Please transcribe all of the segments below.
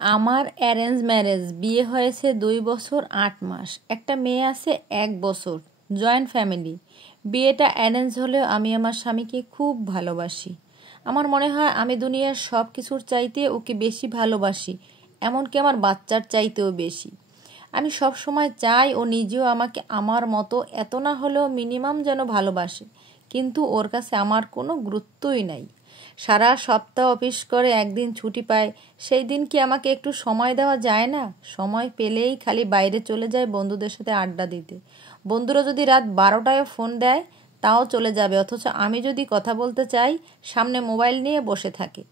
আমার arrange marriage, বিয়ে হয়েছে 2 বছর 8 মাস, একটা মেয়ে আছে 1 বছর, জয়েন্ট ফ্যামিলি। বিয়েটা অ্যারেঞ্জ হলেও আমি আমার স্বামীকে খুব ভালোবাসি। আমার মনে হয় আমি দুনিয়ার সব কিছুর চাইতে ওকে বেশি ভালোবাসি, এমনকি আমার বাচ্চার চাইতেও বেশি। আমি সব সময় চাই ও নিজেও আমাকে আমার মতো এত না হলেও মিনিমাম যেন ভালোবাসে, কিন্তু ওর কাছে আমার কোনো গুরুত্বই নাই। সারা সপ্তাহ অফিস করে একদিন ছুটি পায়, সেই দিন কি আমাকে একটু সময় দেওয়া যায় না? সময় পেলেই খালি বাইরে চলে যায় বন্ধুদের সাথে আড্ডা দিতে। বন্ধুরা যদি রাত 12টায় ফোন দেয় তাও চলে যাবে, অথচ আমি যদি কথা বলতে চাই সামনে মোবাইল নিয়ে বসে থাকে।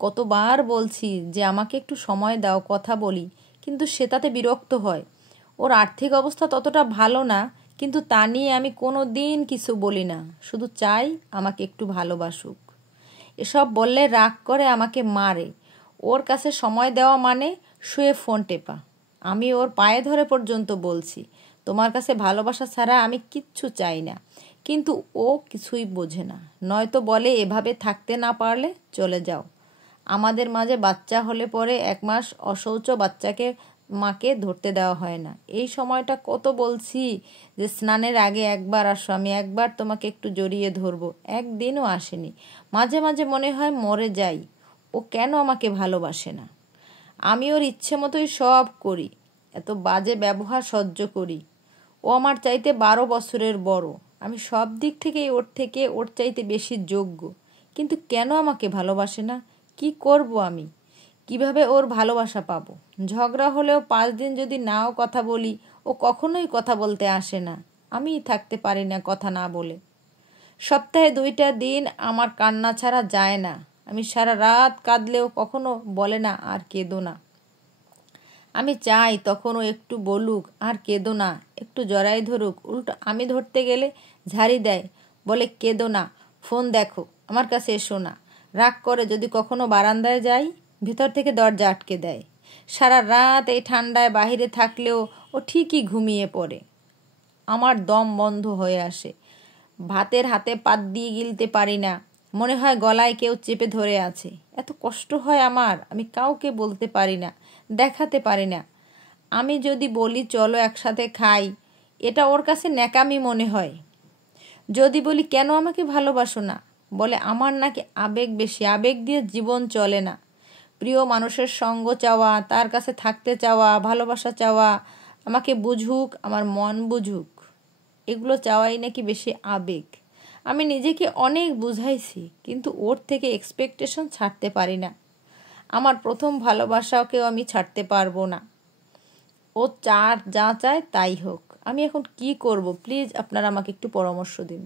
কতবার বলছি যে আমাকে একটু সময় দাও, কথা বলি, কিন্তু সে তাতে বিরক্ত হয়। ওর আর্থিক অবস্থা ততটা ভালো না, কিন্তু তা নিয়ে আমি কোনো দিন কিছু বলি না, শুধু চাই আমাকে একটু ভালোবাসুক। এসব বললে রাগ করে আমাকে মারে। ওর কাছে সময় দেওয়া মানে শুয়ে ফোন টেপা। আমি ওর পায়ে ধরে পর্যন্ত বলছি, তোমার কাছে ভালোবাসা ছাড়া আমি কিচ্ছু চাই না, কিন্তু ও কিছুই বোঝে না। নয়তো বলে এভাবে থাকতে না পারলে চলে যাও। আমাদের মাঝে বাচ্চা হলে পরে 1 মাস অশৌচ বাচ্চাকে মাকে ধরতে দেওয়া হয় না। এই সময়টা কত বলছি যে স্নানের আগে একবার আসো, আমি একবার তোমাকে একটু জড়িয়ে ধরবো, একদিনও আসেনি। মাঝে মাঝে মনে হয় মরে যাই, ও কেন আমাকে ভালোবাসে না। আমি ওর ইচ্ছে মতোই সব করি, এত বাজে ব্যবহার সহ্য করি। ও আমার চাইতে 12 বছরের বড়, আমি সব দিক থেকেই ওর চাইতে বেশি যোগ্য, কিন্তু কেন আমাকে ভালোবাসে না? কি করব আমি? কিভাবে ওর ভালোবাসা পাবো? ঝগড়া হলেও 5 দিন যদি নাও কথা বলি, ও কখনোই কথা বলতে আসে না। আমিই থাকতে পারি না কথা না বলে। সপ্তাহে 2টা দিন আমার কান্না ছাড়া যায় না। আমি সারা রাত কাঁদলেও কখনো বলে না আর কেঁদো না। আমি চাই তখন ও একটু বলুক আর কেঁদো না, একটু জড়াই ধরুক। উল্টো আমি ধরতে গেলে ঝাড়ি দেয়, বলে কেঁদো না, ফোন দেখো, আমার কাছে এসো না। রাগ করে যদি কখনো বারান্দায় যাই, ভেতর থেকে দরজা আটকে দেয়। সারা রাত এই ঠান্ডায় বাহিরে থাকলেও ও ঠিকই ঘুমিয়ে পড়ে। আমার দম বন্ধ হয়ে আসে, ভাতের হাতে পাত দিয়ে গিলতে পারি না, মনে হয় গলায় কেউ চেপে ধরে আছে। এত কষ্ট হয় আমার, আমি কাউকে বলতে পারি না, দেখাতে পারি না। আমি যদি বলি চলো একসাথে খাই, এটা ওর কাছে ন্যাকামি মনে হয়। যদি বলি কেন আমাকে ভালোবাসো না, বলে আমার নাকি আবেগ বেশি, আবেগ দিয়ে জীবন চলে না। প্রিয় মানুষের সঙ্গ চাওয়া, তার কাছে থাকতে চাওয়া, ভালোবাসা চাওয়া, আমাকে বুঝুক, আমার মন বুঝুক, এগুলো চাওয়াই নাকি বেশি আবেগ। আমি নিজেকে অনেক বুঝাইছি, কিন্তু ওর থেকে এক্সপেকটেশন ছাড়তে পারি না। আমার প্রথম ভালোবাসাকেও আমি ছাড়তে পারবো না। ও যা চায় তাই হোক। আমি এখন কি করব? প্লিজ আপনারা আমাকে একটু পরামর্শ দিন।